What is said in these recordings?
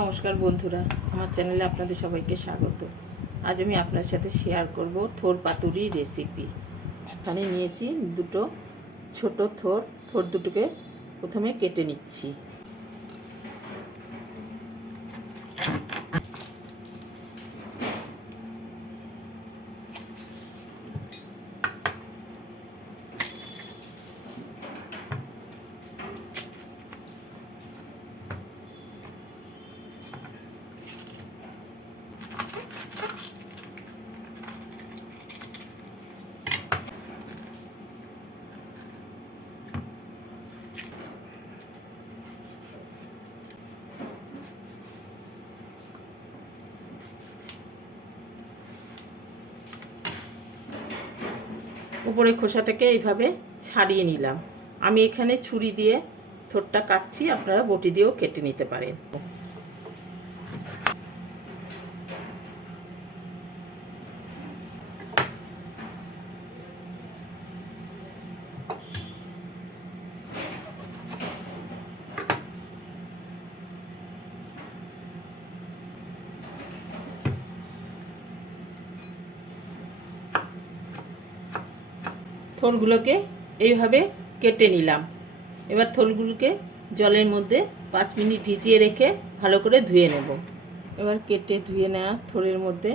নমস্কার বন্ধুরা, আমার চ্যানেলে আপনাদের সবাইকে স্বাগত। আজ আমি আপনার সাথে শেয়ার করব থোর পাতুরি রেসিপি এখানে নিয়েছি দুটো ছোট থোর থোর দুটোকে প্রথমে কেটে নিচ্ছি। উপরে খোসাটাকে এইভাবে ছাড়িয়ে নিলাম। আমি এখানে ছুরি দিয়ে থোরটা কাটছি, আপনারা বটি দিয়েও কেটে নিতে পারেন। থোরগুলোকে এইভাবে কেটে নিলাম। এবার থোরগুলোকে জলের মধ্যে পাঁচ মিনিট ভিজিয়ে রেখে ভালো করে ধুয়ে নেব। এবার কেটে ধুয়ে নেওয়া থোরের মধ্যে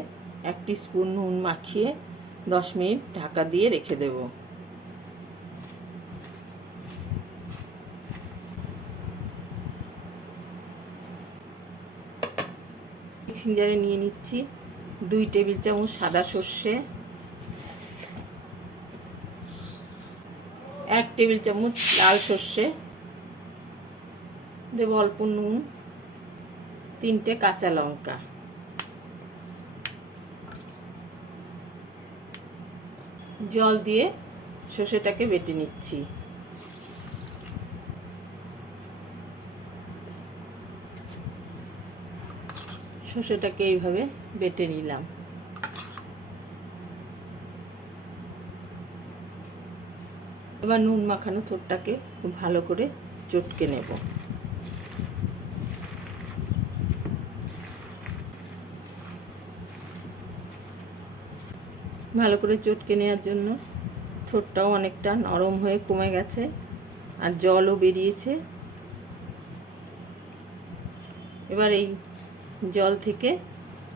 এক স্পুন নুন মাখিয়ে দশ মিনিট ঢাকা দিয়ে রেখে দেব। মিক্সিং জারে নিয়ে নিচ্ছি দুই টেবিল চামচ সাদা সর্ষে এক টেবিল চামচ লাল সর্ষে, দেব অল্প নুন, তিনটে কাঁচা লঙ্কা। জল দিয়ে সর্ষেটাকে বেটে নিচ্ছি। সর্ষেটাকে এইভাবে বেটে নিলাম। এবার নুন মাখানো থোরটাকে খুব ভালো করে চটকে নেব। ভালো করে চটকে নেওয়ার জন্য থোরটাও অনেকটা নরম হয়ে কমে গেছে আর জলও বেরিয়েছে। এবার এই জল থেকে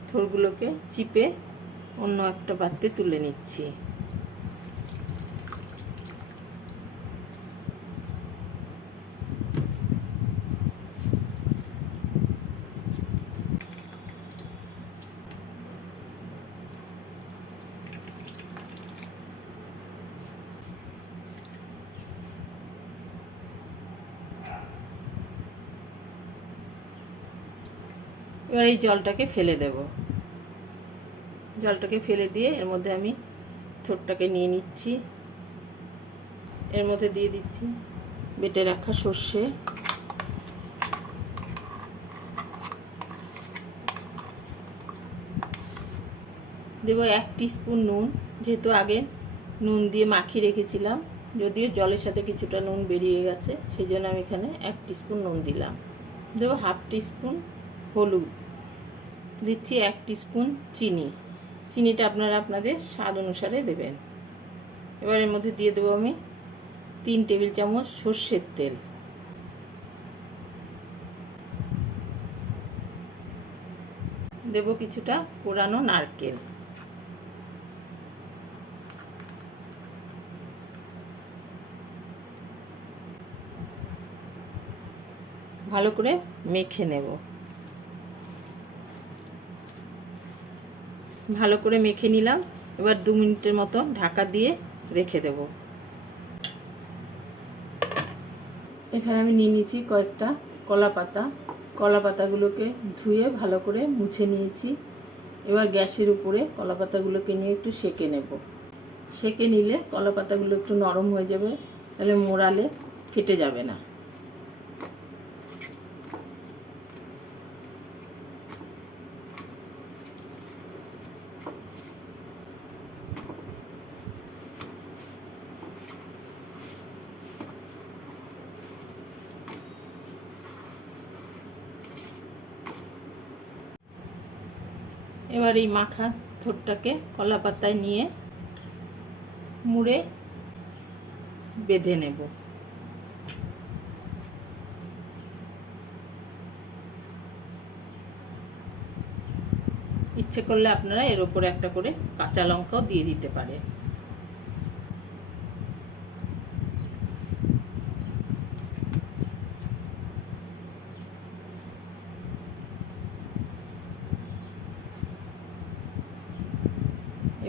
থোরগুলোকে চিপে অন্য একটা পাত্রে তুলে নিচ্ছি। এবার এই জলটাকে ফেলে দেব। জলটাকে ফেলে দিয়ে এর মধ্যে আমি থোরটাকে নিয়ে নিচ্ছি। এর মধ্যে দিয়ে দিচ্ছি বেটে রাখা সর্ষে। দেব এক স্পুন নুন, যেহেতু আগে নুন দিয়ে মাখিয়ে রেখেছিলাম, যদিও জলের সাথে কিছুটা নুন বেরিয়ে গেছে, সেই জন্য আমি এখানে এক স্পুন নুন দিলাম। দেবো হাফ স্পুন হলুদ। দিচ্ছি এক স্পুন চিনি। চিনিটা আপনারা আপনাদের স্বাদ অনুসারে দেবেন। এবার এর মধ্যে দিয়ে দেবো আমি তিন টেবিল চামচ সর্ষের তেল। দেব কিছুটা কোরানো নারকেল। ভালো করে মেখে নেব। ভালো করে মেখে নিলাম। এবার দু মিনিটের মতো ঢাকা দিয়ে রেখে দেব। এখানে আমি নিয়ে নিয়েছি কয়েকটা কলা পাতা। কলা পাতাগুলোকে ধুয়ে ভালো করে মুছে নিয়েছি। এবার গ্যাসের উপরে কলা পাতাগুলোকে নিয়ে একটু সেকে নেব। সেকে নিলে কলা পাতাগুলো একটু নরম হয়ে যাবে, তাহলে মোড়ালে ফেটে যাবে না। এবার এই মাখা থোরটাকে কলা পাতায় নিয়ে মুড়ে বেঁধে নেব। ইচ্ছে করলে আপনারা এর উপরে একটা করে কাঁচা লঙ্কাও দিয়ে দিতে পারেন।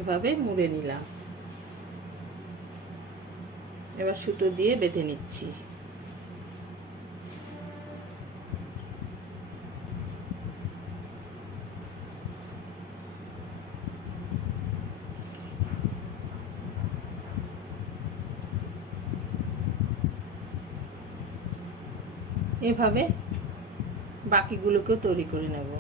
এভাবে মুড়ে নিলাম। এবার সুতো দিয়ে বেঁধে নিচ্ছি। এভাবে বাকিগুলোকেও তৈরি করে নেব।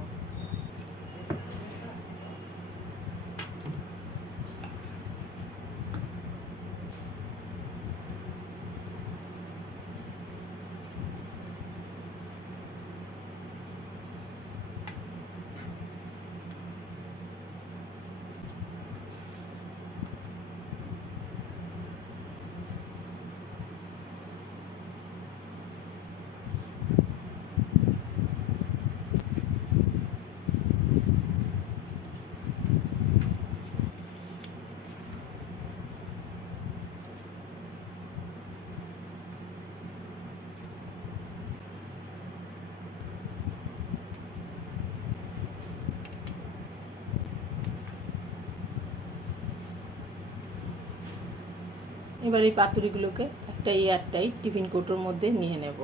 এবার পাতুরিগুলোকে একটা এয়ারটাই টিফিন কৌটোর মধ্যে নিয়ে নেব।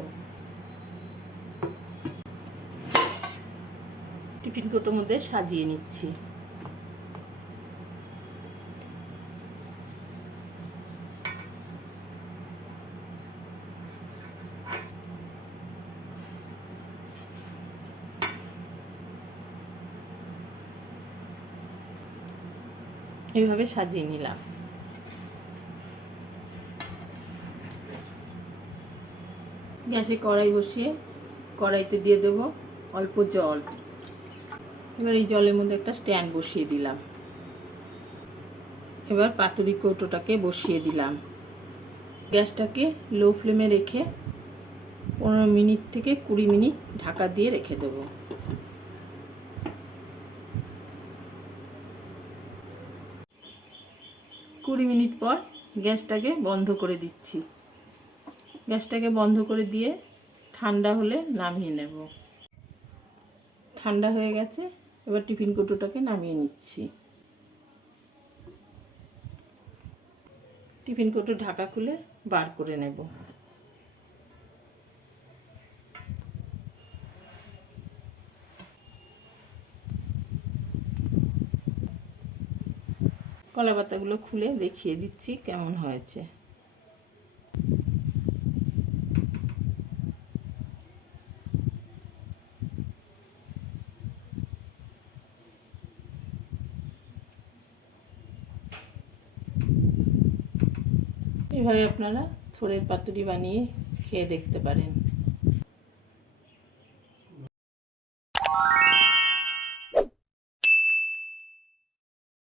টিফিন কৌটোর মধ্যে সাজিয়ে নিচ্ছি। এইভাবে সাজিয়ে নিলাম। গ্যাসে কড়াই বসিয়ে কড়াইতে দিয়ে দেবো অল্প জল। এবার এই জলের মধ্যে একটা স্ট্যান্ড বসিয়ে দিলাম। এবার পাতুরি কৌটোটাকে বসিয়ে দিলাম। গ্যাসটাকে লো ফ্লেমে রেখে পনেরো মিনিট থেকে কুড়ি মিনিট ঢাকা দিয়ে রেখে দেবো। কুড়ি মিনিট পর গ্যাসটাকে বন্ধ করে দিচ্ছি। গ্যাসটাকে বন্ধ করে দিয়ে ঠান্ডা হলে নামিয়ে নেব। ঠান্ডা হয়ে গেছে, এবার টিফিন কৌটোটাকে নামিয়ে নিচ্ছি। টিফিন কৌটো ঢাকা খুলে বার করে নেব। কলা পাতাগুলো খুলে দেখিয়ে দিচ্ছি কেমন হয়েছে। এভাবে আপনারা থোড়ের পাতুরি বানিয়ে খেয়ে দেখতে পারেন।